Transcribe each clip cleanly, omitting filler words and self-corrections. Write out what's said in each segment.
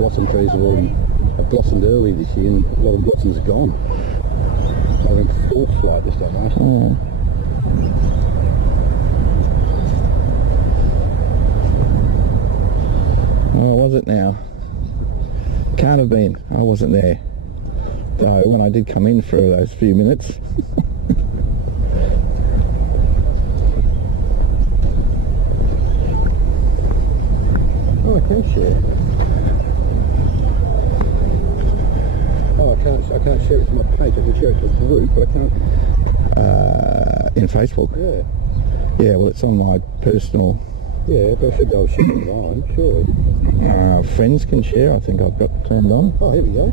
blossom trees have blossomed early this year, and a lot of blossoms are gone. I went full flight this time last year. Oh, was it now? Can't have been. I wasn't there. Though when I did come in for those few minutes. Oh, I can share. Oh, I can't share it to my page. I can share it to the group, but I can't. In Facebook? Yeah. Yeah, well, it's on my personal. Yeah, but I should be able to share it online, surely. Friends can share, I think I've got turned on. Oh, here we go.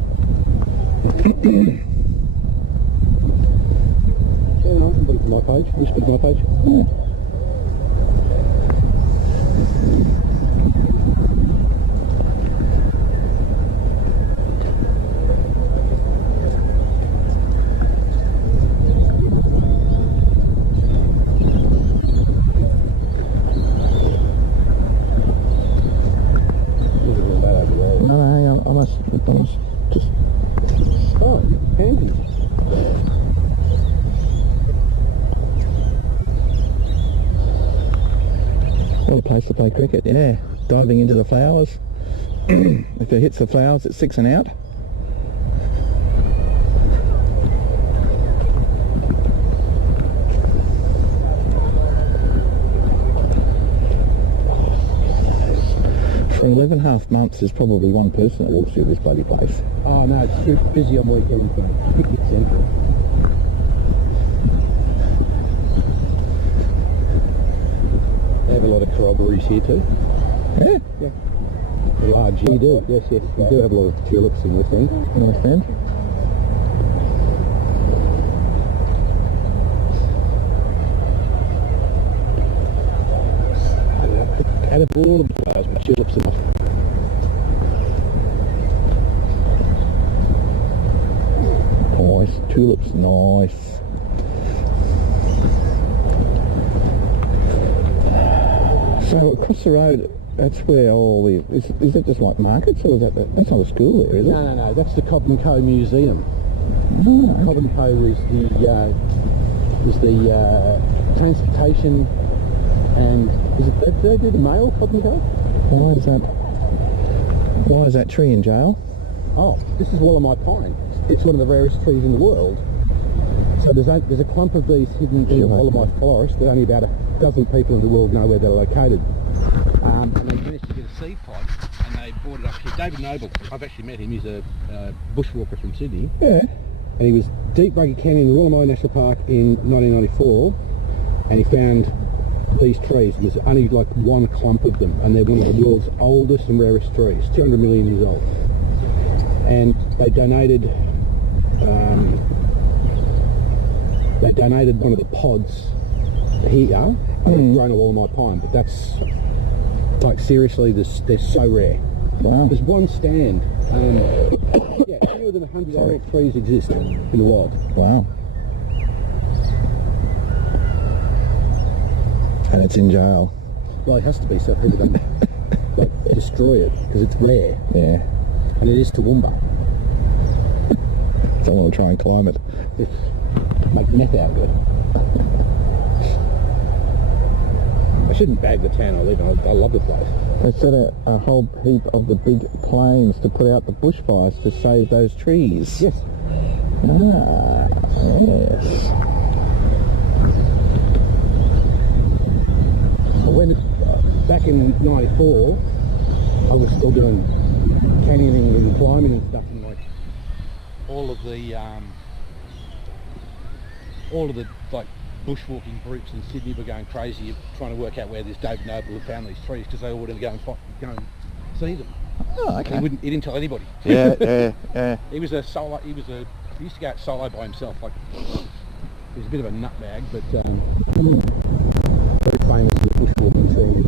Yeah, no, I can put it to my page. Just put it to my page. Yeah. I must just... Oh, handy. What a place to play cricket, yeah. Diving into the flowers. If it hits the flowers, it's 6 and out. For 11.5 months, there's probably one person that walks through this bloody place. Oh no, it's super busy on weekends, mate. Picnic central. They have a lot of corroborees here too. Yeah? Yeah. The large, you do, yes, yes. You do have a lot of tulips in this thing. You understand? Out of all of the flowers, but tulips are not. Nice, tulips, nice. So across the road, that's where all the... Is it just like markets, or is that's not a school there, is it? No, that's the Cobb and Co Museum. Oh, Cobb and Co is the transportation, and do they do the mail, Cobb and Co? Why is that tree in jail? Oh, this is Wollemi pine. It's one of the rarest trees in the world. So there's a clump of these hidden in Wollemi forest that only about a dozen people in the world know where they're located. And they managed to get a seed pod, and they brought it up here. David Noble, I've actually met him. He's a bushwalker from Sydney. Yeah. And he was deep Rugged Canyon in the Wollemi National Park in 1994, and he found these trees. There's only like one clump of them, and they're one of the world's oldest and rarest trees, 200 million years old. And they donated one of the pods here. I've grown a Wollemi pine, but that's like seriously, they're so rare. Wow. There's one stand. Yeah, fewer than 100 adult trees exist in the wild. Wow. And it's in jail. Well, it has to be so people don't like destroy it, because it's rare. Yeah. And it is Toowoomba. Someone will try and climb it. Make meth out of it. I shouldn't bag the town I live in. I love the place. They set a whole heap of the big planes to put out the bushfires to save those trees. Yes. Ah, yes. I went back in '94. I was still doing canyoning and climbing and stuff, and like all of the like bushwalking groups in Sydney were going crazy trying to work out where this David Noble had found these trees, because they all wanted to go and see them. Oh, okay. He didn't tell anybody. Yeah. He used to go out solo by himself. Like, he was a bit of a nutbag, but very famous for the bushwalking scene.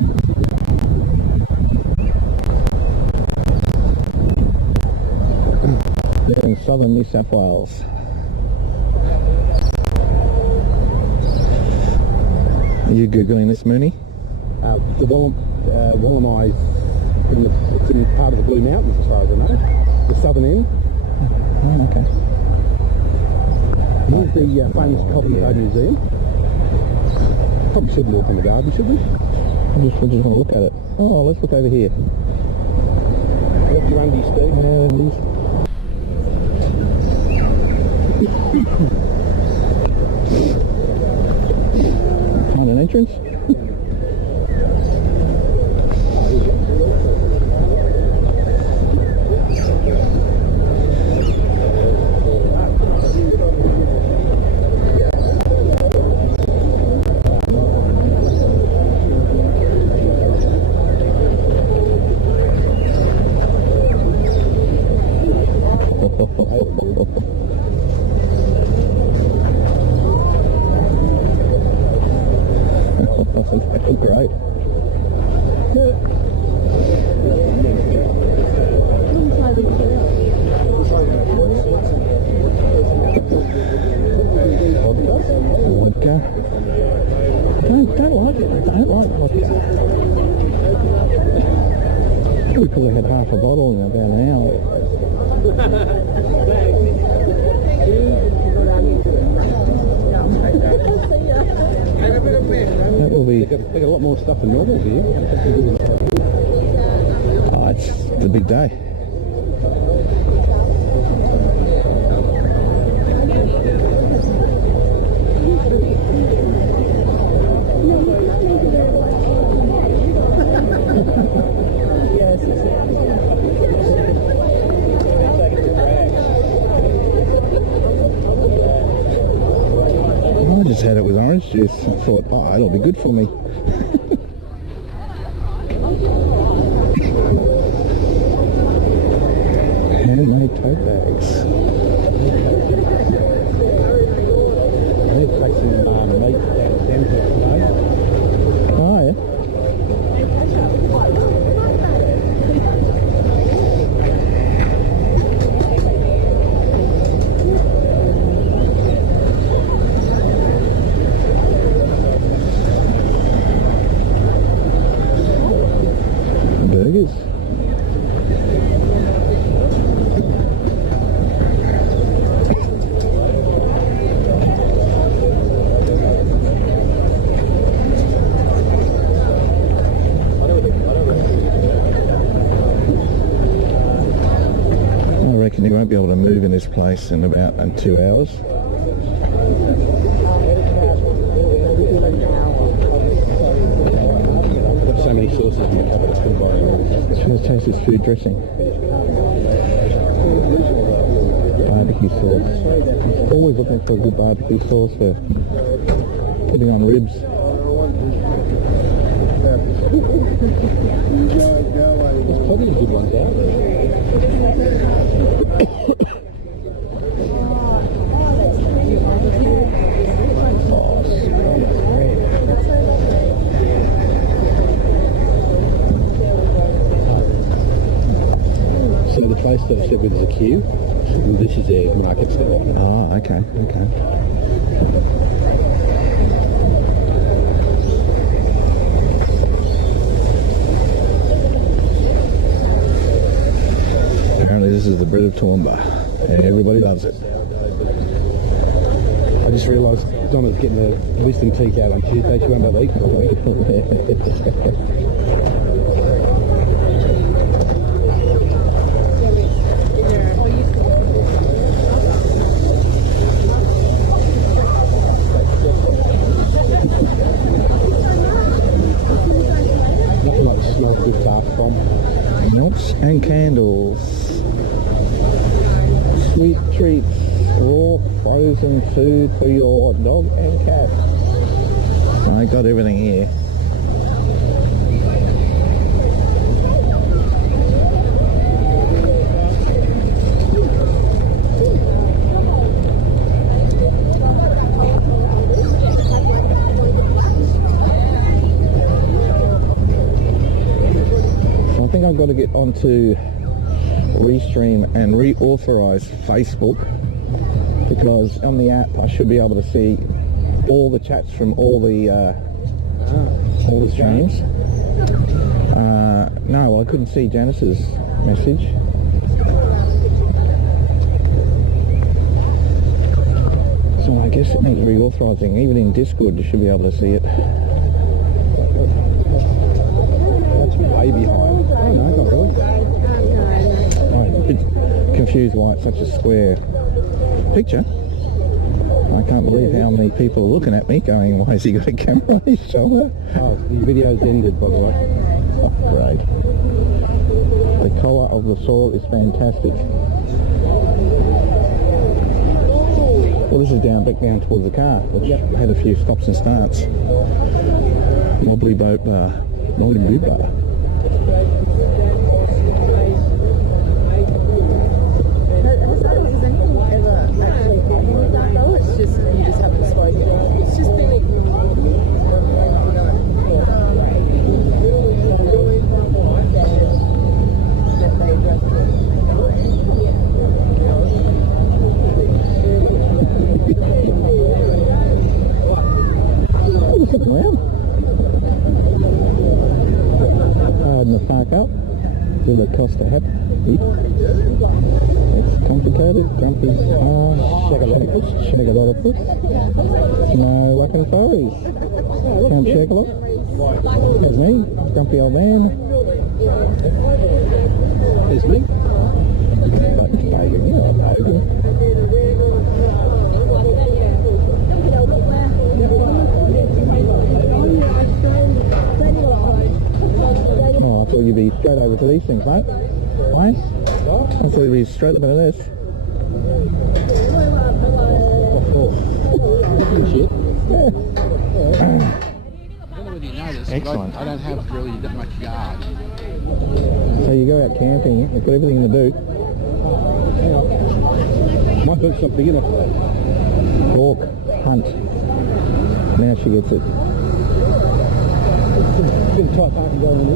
They're in southern New South Wales. Are you Googling this, Mooney? The Wollemi's It's in part of the Blue Mountains, as far as I know. The southern end. Oh, okay. Here's the famous Coffee Bay Museum. Probably shouldn't walk in the garden, should we? I just want to look at it. Oh, let's look over here. Got your undies, Steve. Find an entrance? Great. Vodka. Don't like it. Don't like vodka. We probably had half a bottle in about an hour. That will be. They got a lot more stuff than normal here. Oh, it's the big day. I just had it with orange juice and thought, oh, it'll be good for me. Handmade tote bags. They're placing meat down Denver today. Oh, yeah. Burgers. I reckon you won't be able to move in this place in about 2 hours. I've got so many sauces in the cupboard, it's been boring. Just want to taste this food dressing. Barbecue sauce. Always looking for a good barbecue sauce for putting on ribs. There's plenty of good ones out there. So the trace that I said with is a queue, and this is their market stall. Ah, okay, okay. Apparently this is the bread of Toowoomba, and everybody loves it. I just realised Donna's getting the wisdom teeth out on Tuesday. She won't be able to eat for a week. Nothing like the smell of good bath bomb. Nuts and candles. Sweet treats. Raw frozen food for your dog and cat. I got everything here. So I think I've got to get onto Restream and reauthorize Facebook, because on the app I should be able to see all the chats from all the streams. No, well, I couldn't see Janice's message. So I guess it needs reauthorising. Even in Discord, you should be able to see it. That's way behind. Oh no, not really. I'm a bit confused why it's such a square picture. I can't believe how many people are looking at me going, why has he got a camera on his shoulder? Oh, the video's ended, by the way. Oh, great. The colour of the soil is fantastic. Well, this is back down towards the car, which had a few stops and starts. Wobbly boat bar. Wobbly boat bar. Has anything ever actually happened with that though? It's just, you just haven't spoken. It's just been Pardon the fuck up. Will the Costa happen? It's complicated. Grumpy. Shagalopus. No weapon foes. Can't shackle it. There's me, grumpy old man. There's me. That's Pagan, yeah, Pagan. Oh, I thought you'd be straight over to these things, mate. Right? I thought you'd be straight over to this. Shit. Yeah. I don't know whether you noticed, Excellent. I don't have really that much yard. So you go out camping, you've got everything in the boot. Hang on. My boot's not big enough for that. Hawk, hunt. Now she gets it. It's been tight parking going in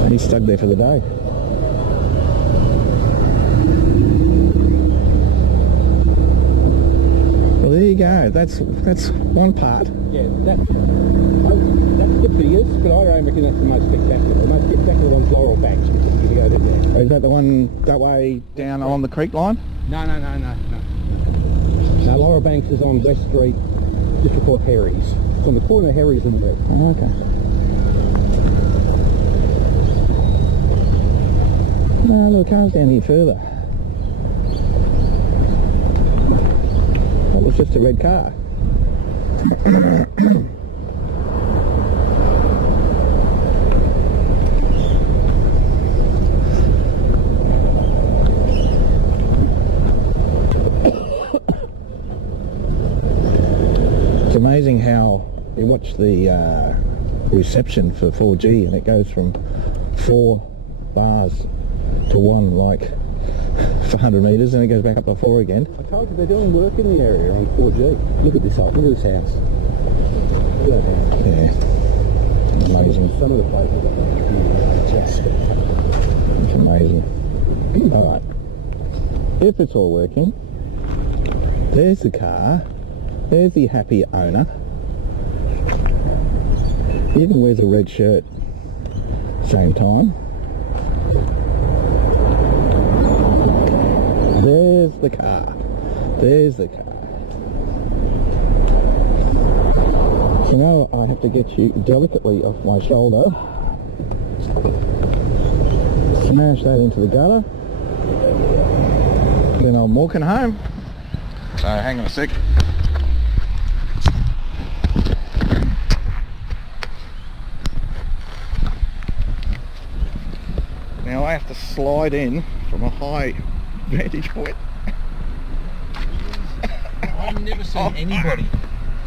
here. He's stuck there for the day. Well, there you go. That's one part. Yeah, that's the biggest, but I reckon that's the most spectacular. The most spectacular one's Laurel Banks, which is going to go there. Is that the one that way down on the creek line? No. No, Laurel Banks is on West Street, just before Harry's. It's on the corner of Harry's and West. Oh, okay. No, look, car's down here further. That was just a red car. It's amazing how you watch the reception for 4G and it goes from 4 bars to 1 like for 100 metres and it goes back up to 4 again. I told you they're doing work in the area on 4G. Look at this house. Look at this house. Look at that house. Yeah. Amazing. Some of the places are just spectacular. It's amazing. Alright. If it's all working, there's the car. There's the happy owner. He even wears a red shirt. Same time. There's the car. There's the car. So now I have to get you delicately off my shoulder. Smash that into the gutter. Then I'm walking home. So hang on a sec. Now I have to slide in from a high vantage point. I've never seen anybody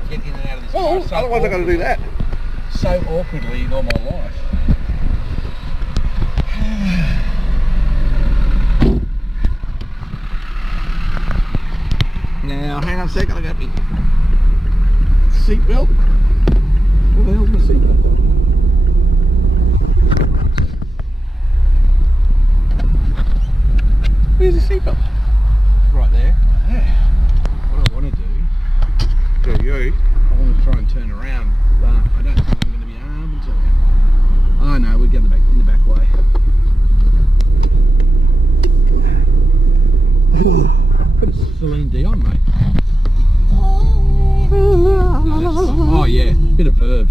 get in and out of this Oh, car so otherwise I've got to do that. so awkwardly in all my life. Now hang on a sec, I've got my seatbelt. Where the hell's my seatbelt? Where's the seatbelt? Right there. Yeah. What I want to do, Do you? I want to try and turn around, but I don't think I'm going to be able to. Oh no, we'll go in the back way. Celine Dion, mate. Oh yeah, bit of Verve.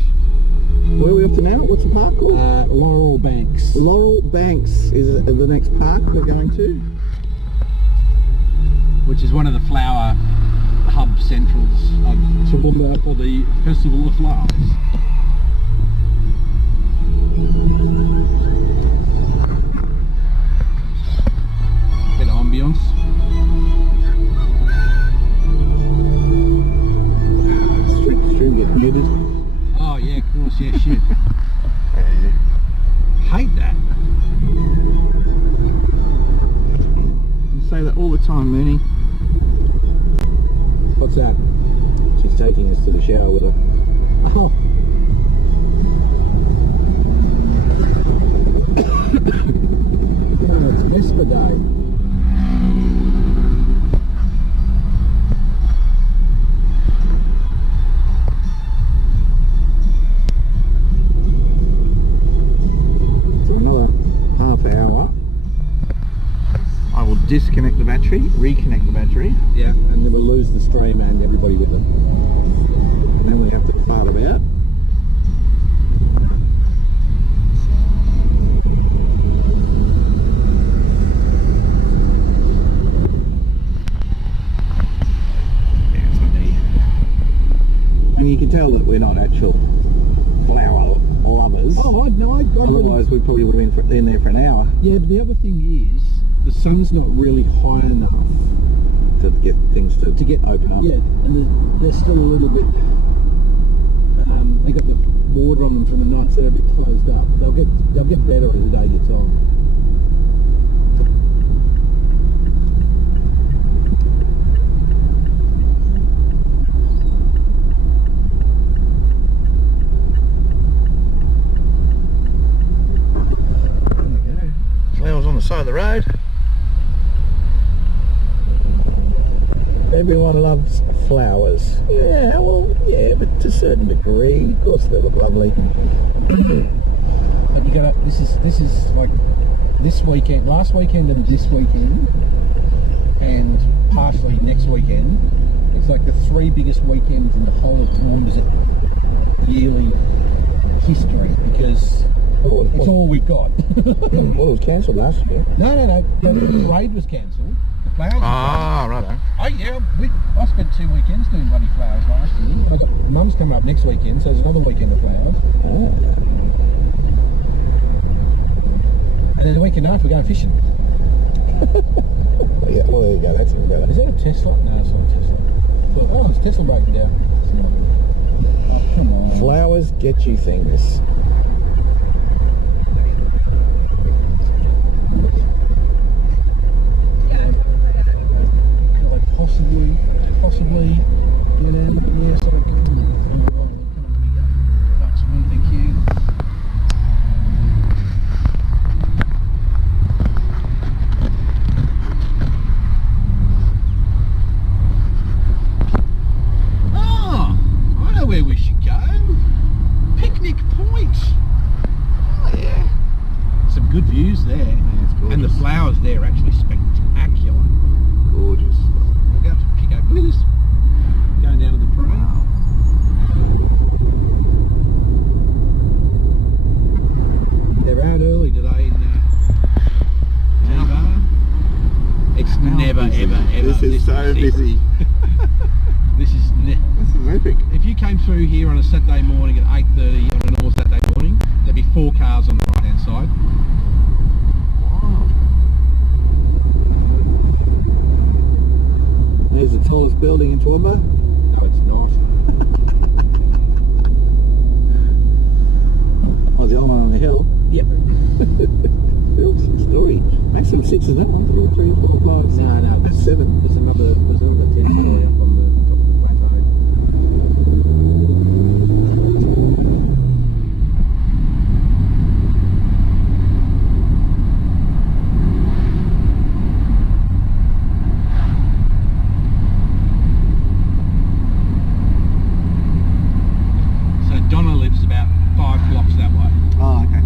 Where are we up to now? What's the park called? Laurel Banks. Laurel Banks is the next park we're going to. Which is one of the flower hub centrals of Toowoomba for the Festival of Flowers. Bit of ambience. Stream get muted. Oh yeah, of course, yeah, shit. Hate that. You say that all the time, Mooney. What's that? She's taking us to the shower with her. Oh. Oh, it's Vesper Day. So another half hour. I will disconnect the battery, reconnect the battery, Yeah, and then we'll lose the stream and everybody with them. and then we have to fart about. Yeah, it's not me. And you can tell that we're not actual flower lovers. Oh, I wouldn't. Otherwise, we probably would have been in there for an hour Yeah, but the other thing is, the sun's not really high enough to get things to to get open up. Yeah, and they're still a little bit. They got the water on them from the night, so they're a bit closed up. They'll get better as the day gets on. Flowers on the side of the road. Everyone loves flowers. Yeah, well, yeah, but to a certain degree. Of course they look lovely. But you gotta. This is like this weekend, last weekend, and this weekend, and partially next weekend. It's like the three biggest weekends in the whole of Toowoomba's yearly history because it's all we've got. Well, it was cancelled last year. No. The parade was cancelled. The flowers. Ah, righto. Oh yeah, I spent 2 weekends doing bloody flowers last year. Mum's coming up next weekend, so there's another weekend of flowers. Oh. And then the weekend after we're going fishing. Yeah, well, there you go. That's even better. Is that a Tesla? No, it's not a Tesla. Oh, it's Tesla breaking down. Oh, come on. Flowers get you things. Could I possibly get in? Yes, I can. I'm rolling. Come on, we go. Bucks one, thank you. Oh, I know where we should go. Picnic Point. Oh yeah. Some good views there. it's gorgeous. And the flowers there are actually spectacular. Gorgeous. We'll go to pick up with us. Going down to the parade. They're out early today in Nova. It's never, busy. ever, ever. This is so busy. This is This is epic. if you came through here on a Saturday morning at 8:30 on a normal Saturday morning, there'd be 4 cars on the right hand side. Wow. There's the tallest building in Toowoomba. No, it's not. Oh, the old one on the hill. Yep. Built 6 story. Maximum 6, isn't it? 1, 2, 3, 4, 5, 6. No, That's 7. There's another 10 story up on the top of the plateau. So Donna lives about 5 blocks that way. Oh, okay.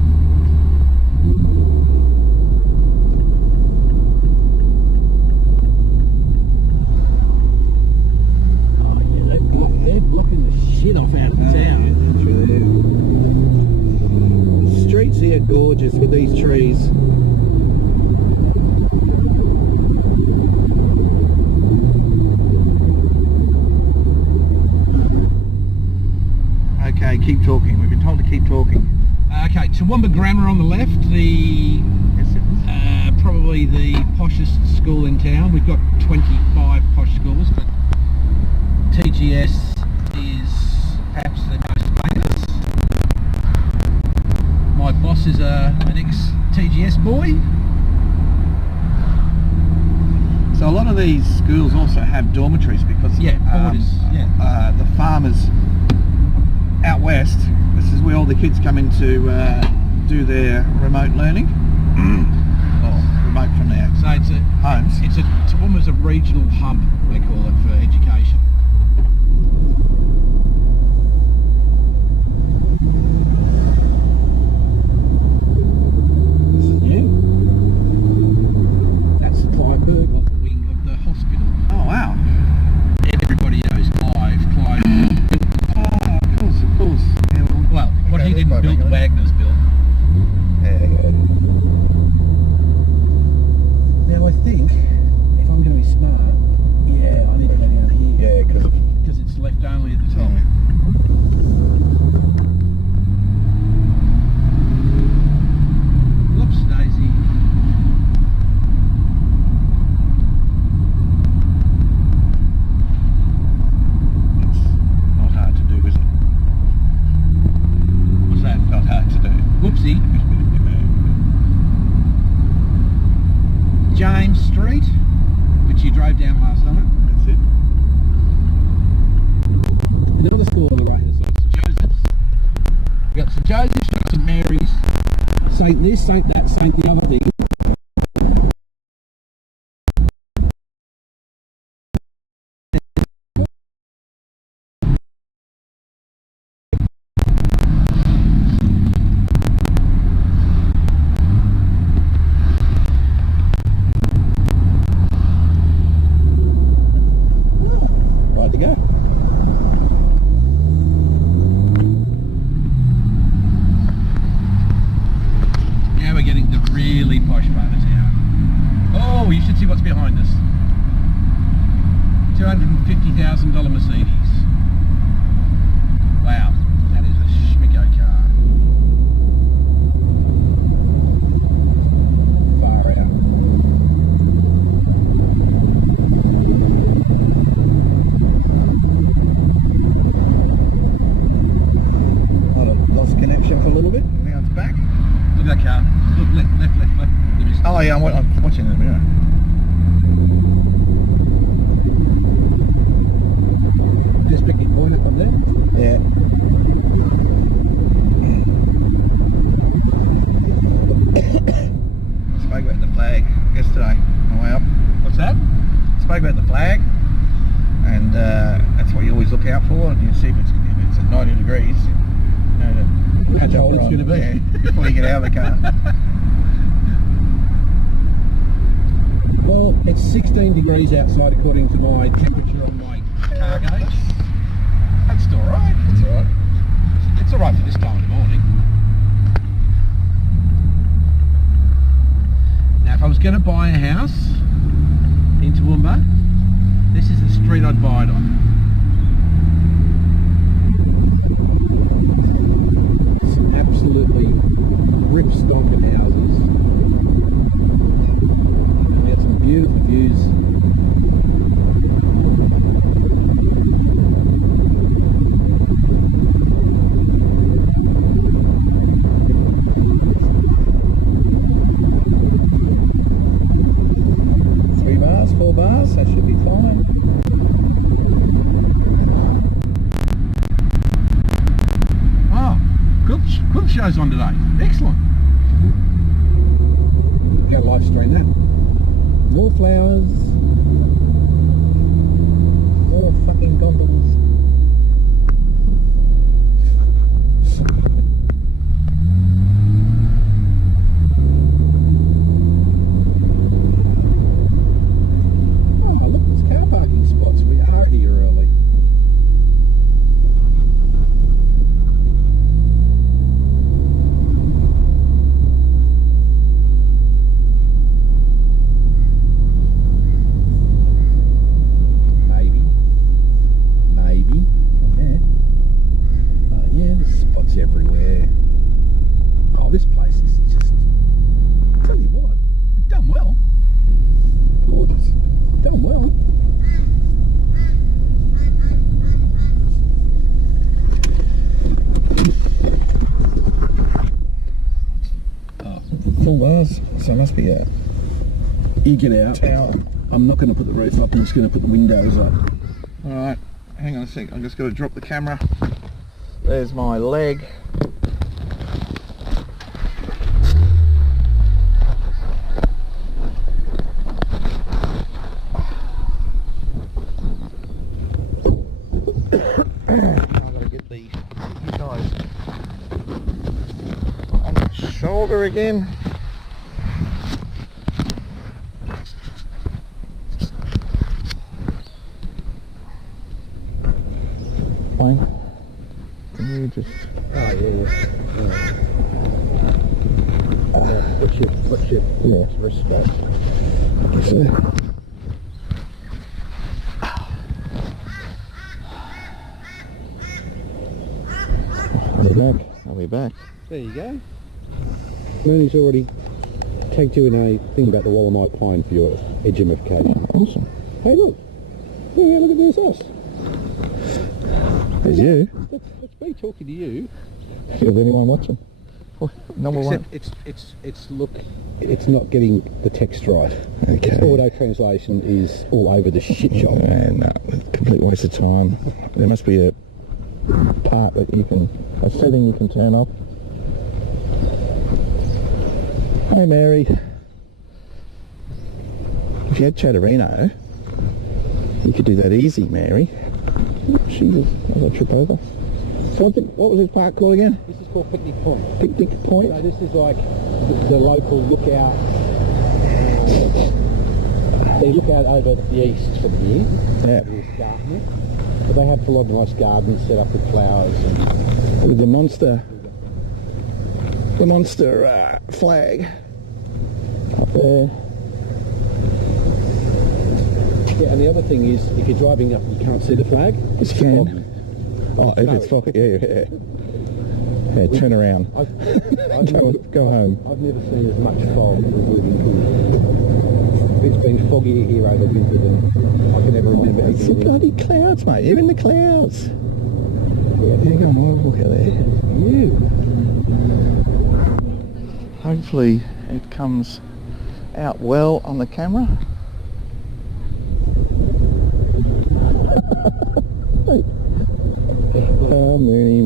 shit off out of the town. Yeah, through there. The streets here are gorgeous with these trees. Okay, keep talking. We've been told to keep talking. Okay, Toowoomba Grammar on the left, the probably the poshest school in town. We've got 25 posh schools, but TGS is perhaps the most famous. My boss is an ex-TGS boy. So a lot of these schools also have dormitories because boarders, the farmers out west, this is where all the kids come in to do their remote learning. Or remote from their So it's homes. Toowoomba's a regional hub, they call it, for education. This is new. That's the Clive Burgoyne wing of the hospital. Oh wow. Everybody knows Clive. Clive built, Oh, of course. Yeah, well, what okay, he didn't Clive build, Burgoyne. Wagner's built. Now I think, if I'm going to be smart, yeah, I need to go down here. Yeah, Because it's left only at the top. Whoops, Daisy. it's not hard to do, is it? What's that? Not hard to do. Whoopsie. James Street, which you drove down last night. That's it. Another school on the right hand side, St Joseph's. We've got St Joseph's, we've got St Mary's, St this, St that, St the other thing. Right to go. Now we're getting the really posh part of town. Oh, you should see what's behind us. $250,000 Mercedes. Wow, that is a schmicko car. Far out. Lost connection for a little bit. Now it's back. Look at that car. Look, left. There is- Oh yeah, I'm watching in the mirror. Just pick your point up on there. Yeah. Spoke about the flag yesterday on the way up. What's that? Spoke about the flag, and that's what you always look out for. And you see if it's at 90 degrees, you know, to How cold it's on, gonna be. yeah, before you get out of the car. Well, it's 16 degrees outside according to my temperature on my car gauge. That's still alright. It's alright. It's alright for this time of the morning. Now, if I was going to buy a house in Toowoomba, this is the street I'd buy it on. Some absolutely rip-stonking houses. We got some beautiful views. Four bars, that should be fine. Oh, Quilp show's on today. Excellent. Go live stream that. More flowers. More fucking gondolas. Oh, look, there's car parking spots. We are here early. full bars, so it must be a You get out. tower. I'm not going to put the roof up. I'm just going to put the windows up. Alright, hang on a sec, I'm just going to drop the camera. There's my leg. I've got to get you guys on the shoulder again. Wayne, can you just... Oh, yeah. What's your response? I'll be back. There you go. Mooney's already tagged you in a thing about the Wallamite pine for your edgeification. Awesome. Hey, look. Yeah, look at this us. There's you. That's me talking to you. Is anyone watching? Number one. It's not getting the text right. Okay. This auto translation is all over the shit shop. Yeah, no, complete waste of time. There must be a part that you can, a setting you can turn off. Hey Mary. If you had Chatterino, you could do that easy, Mary. Jesus, I got trip over. So what was this park called again? This is called Picnic Point. Picnic Point? So this is like the local lookout. They look out over the east from here. Yeah. This garden. But they have a lot of nice gardens set up with flowers. And Look at the monster flag up there. yeah, and the other thing is, if you're driving up, you can't see the flag. Yes, you can. Foggy. Oh, if it's foggy, yeah. Yeah, turn around. Go home. I've never seen as much fog as living here. It's been foggier here over winter than I can ever remember. It's the bloody clouds, mate. You're in the clouds. Yeah, go on, look at there. You. Hopefully it comes out well on the camera. Oh, Mooney.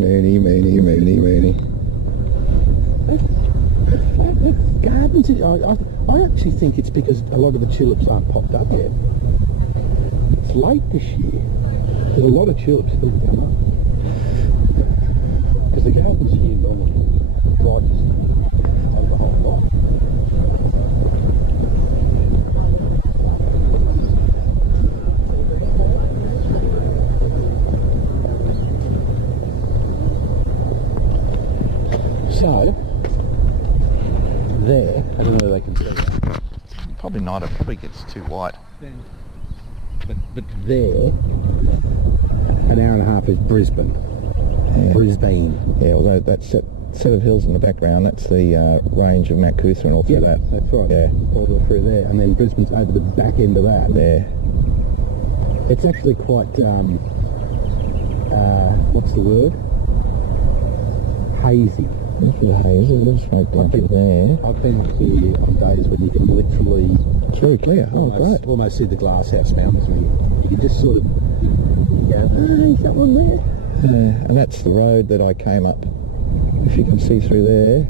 Gardens, I actually think it's because a lot of the tulips aren't popped up yet. It's late this year. There's a lot of tulips still to come up. Because the gardens here normally dry just over the whole lot. So, there, I don't know if they can see that. Probably not, it probably gets too white. But there, an hour and a half is Brisbane. Yeah. Brisbane. Yeah, although that set of hills in the background, that's the range of Mount Cootha and all through that. That's right. Yeah. All the way through there. And then Brisbane's over the back end of that. Yeah. It's actually quite, what's the word? Hazy. Look at the haze, there's smoke down through there. I've been up here on days when you can literally It's really clear. Oh, great. almost see the glasshouse mountains. And you can just sort of go, hey, something there. Yeah, and that's the road that I came up. If you can see through there.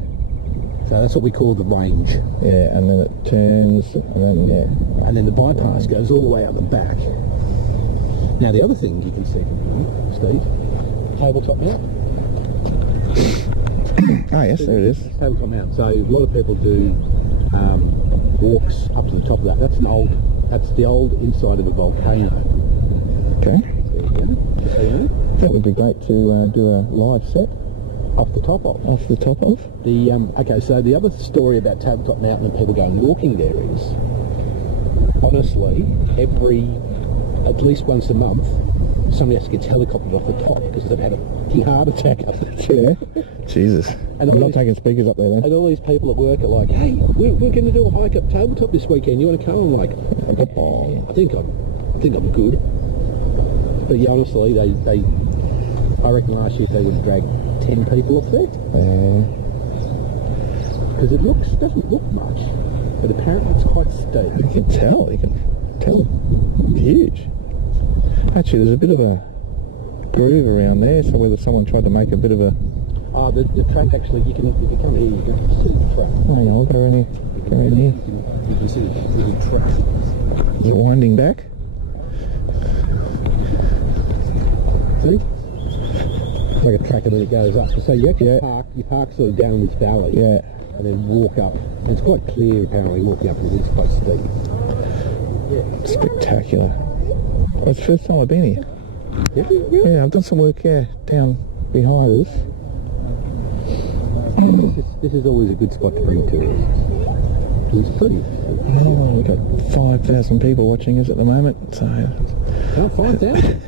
So that's what we call the range. Yeah, and then it turns, and then, yeah. And then the bypass goes all the way out the back. Now the other thing you can see from here, Steve, Tabletop Mountain. Oh, yes, there it is. Tabletop Mountain. So a lot of people do walks up to the top of that. That's the old inside of a volcano. Okay. There you go. Just so you know. That would be great to do a live set Off the top of. off the top of. The okay, so the other story about Tabletop Mountain and people going walking there is, honestly, at least once a month, somebody has to get helicoptered off the top because they've had a heart attack up there. Yeah. Jesus. And I'm not taking speakers up there then. And all these people at work are like, hey, we're going to do a hike up Tabletop this weekend. You want to come? I'm like, I think I'm good. But yeah, honestly, I reckon last year they would drag 10 people up there. because it doesn't look much, but apparently it's quite steep. You can tell. It's huge. Actually, there's a bit of a groove around there, so whether someone tried to make a bit of a... The track actually, if you come here, you can see the track. Oh, hang on, I'll go around here. You can see the little track. Is it winding back? See? It's like a track and then it goes up. So you actually park sort of down this valley. Yeah. And then walk up. And it's quite clear apparently walking up because it's quite steep. Spectacular. Well, it's the first time I've been here. Yeah. Yeah, I've done some work down behind us. This is always a good spot to bring tourists. It's pretty. Oh, we've got 5,000 people watching us at the moment, so... 5,000?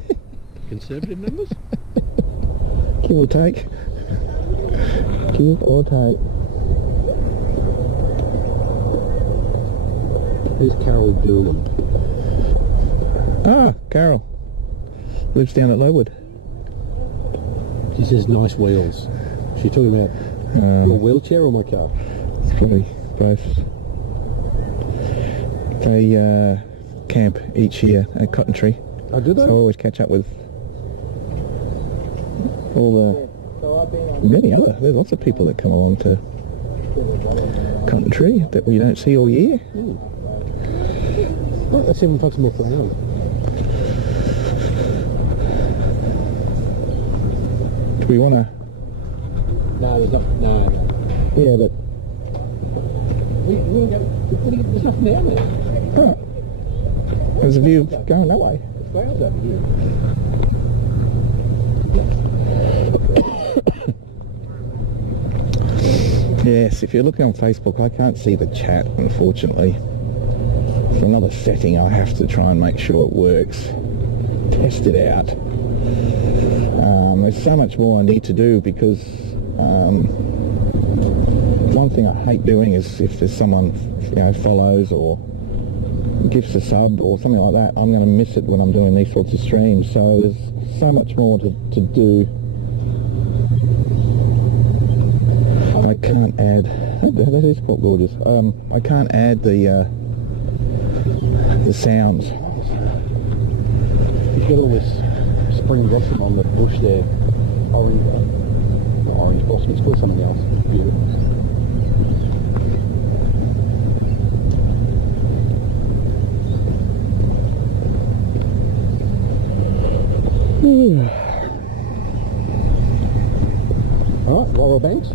Conservative numbers? Give or take. Give or take. Here's Carol Doolin. Ah, Carol. Lives down at Lowood. She says nice wheels. She's talking about your wheelchair or my car? It's probably both. They camp each year at Cotton Tree. Oh, do they? So I always catch up with all the many other. There's lots of people that come along to Cotton Tree that we don't see all year. Oh, let's see if we can find some more flowers. Do we want to? No, there's not. No. Yeah, but There's nothing down there. oh, there's a view going that way. There's flowers over here. Yes, if you're looking on Facebook, I can't see the chat, unfortunately. It's another setting I have to try and make sure it works. Test it out. There's so much more I need to do because one thing I hate doing is if there's someone, follows or gives a sub or something like that, I'm going to miss it when I'm doing these sorts of streams. So there's so much more to do. I can't add... That is quite gorgeous. I can't add the sounds. You've got all this spring blossom on the bush there. Orange, not orange blossom, it's called something else. It's beautiful. Alright, Laurel Banks.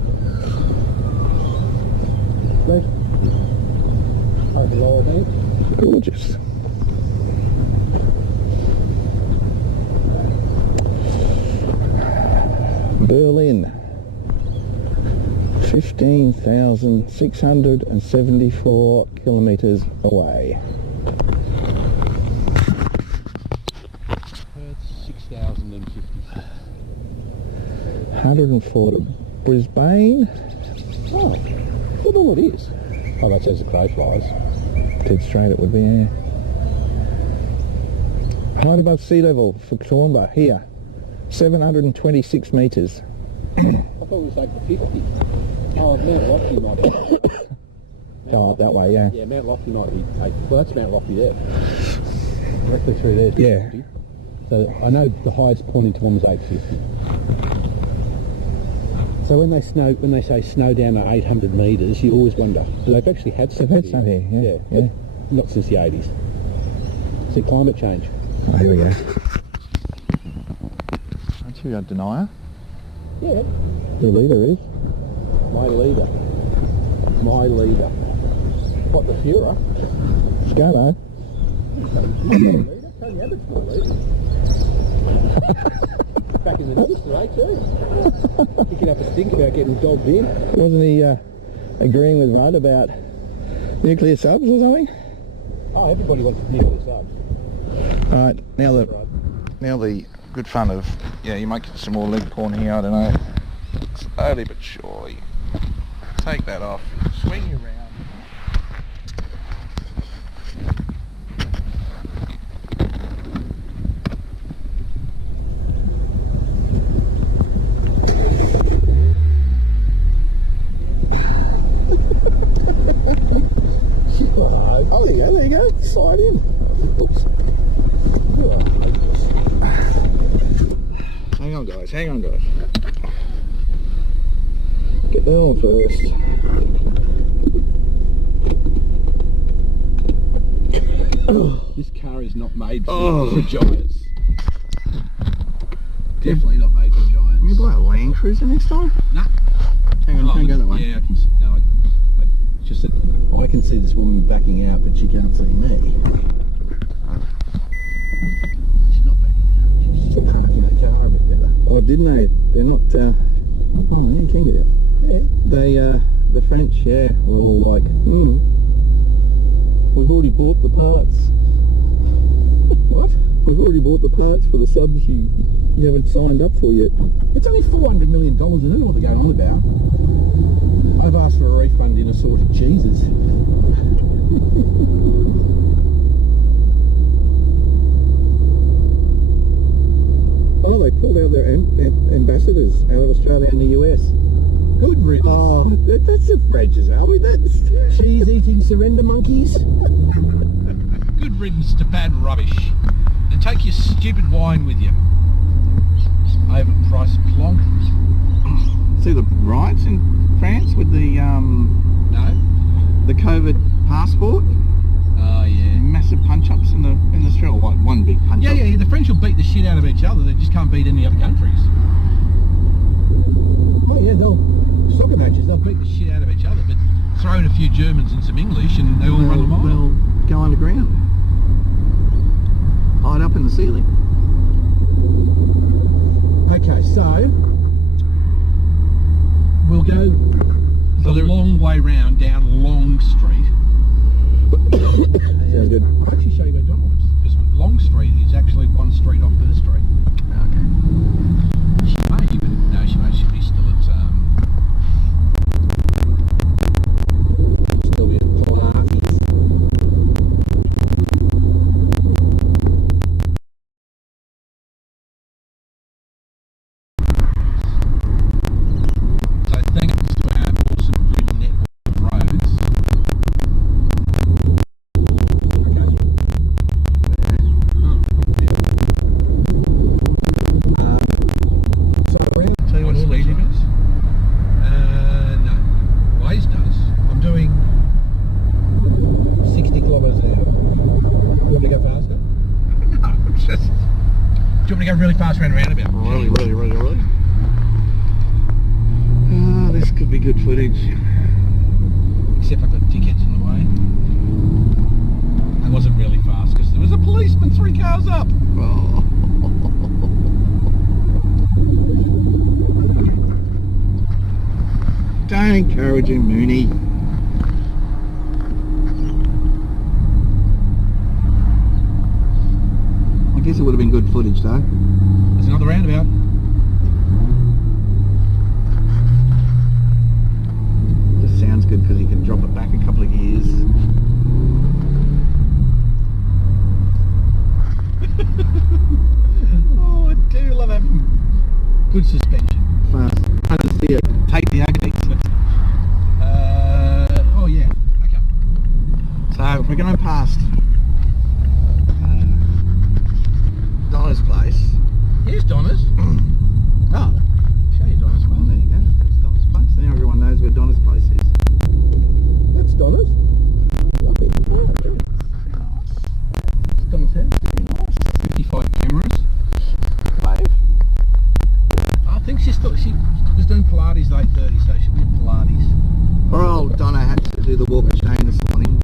Right. Over Laurel Banks. Gorgeous. Berlin, 15,674 kilometres away. Perth, 6,050. 104 Brisbane. Oh, look all it is. Oh, that's as the crow flies. Dead straight it would be, yeah. Height above sea level for Toowoomba, here, 726 metres. I thought it was like 50. Oh, Mount Lofty might be. Oh, up that way, yeah. Yeah, Mount Lofty might be. Well, that's Mount Lofty there. Directly through there. Yeah. Lofty. So I know the highest point in Toowoomba is 850. So when they say snow down to 800 metres, you always wonder, they've actually had some. They've had some here, yeah. But not since the 80s. It's a climate change. Oh, here we go. Aren't you a denier? Yeah. The leader is. My leader. My leader. What, the Führer? Scano. Tony Abbott's my leader. Back in the news today too. You could have to think about getting dogged in. Wasn't he agreeing with Rudd about nuclear subs or something? Oh, everybody wants nuclear subs. Alright, now the good fun of, you might get some more leg porn here, I don't know. Slowly but surely. Take that off, swing you around. slide in. Oops. Hang on, guys. Hang on, guys. Get that on first. This car is not made for giants. Definitely not made for giants. Can you buy a Land Cruiser next time? Nah. Hang on, can't go that way. Yeah, I can. No, it's just that I can see this woman backing out, but she can't see me. She's not backing out. She's still parking the car a bit better. Oh, didn't they? They're not. Oh, yeah, you can get out. Yeah. They, the French, were all like, we've already bought the parts. What? We've already bought the parts for the subs you haven't signed up for yet. It's only $400 million. I don't know what they're going on about. I've asked for a refund in a sort of Jesus. Oh, they pulled out their ambassadors out of Australia and the US. Good riddance. Oh, that's a French's, Albie. That's Cheese-eating surrender monkeys. Good riddance to bad rubbish. And take your stupid wine with you. Overpriced plonk. See the riots in France with the No? the COVID passport? Oh, yeah. Massive punch-ups in the street. Or like one big punch-up. Yeah, the French will beat the shit out of each other. They just can't beat any other countries. Oh, yeah, soccer matches, they'll beat the shit out of each other, but throw in a few Germans and some English and they all run a mile. They'll go underground. Hide up in the ceiling. Okay, so we'll go the long way round down Long Street. Sounds good. I'll actually show you where Donald lives, because Long Street is actually one street off First Street. Okay. She may even, no, she may should be still at, still be at Pilates. So thanks to our awesome grid network of roads. So around Tell you what speed it is? no. Waze does. I'm doing 60 kilometres an hour. You want me to go faster? No, it's just Do you want me to go really fast around a roundabout? really. This could be good footage. Except I've got dickheads in the way. I wasn't really fast because there was a policeman 3 cars up. Oh. Don't encourage him, Mooney. I guess it would have been good footage though. There's another roundabout. Just sounds good because he can drop it back a couple of gears. Oh, I do love having good suspension. Fast. I just see it. Take the 80s. Oh yeah. Okay. So we're going past Donna's place. Here's Donna's. Oh, Show you Donna's well, one. there you go. That's Donna's place. Now everyone knows where Donna's place is. That's Donna's. Lovely. Donna's house. 55 cameras. Wave. I think she was doing Pilates at 8:30, so she'll be at Pilates. Poor old Donna had to do the walk of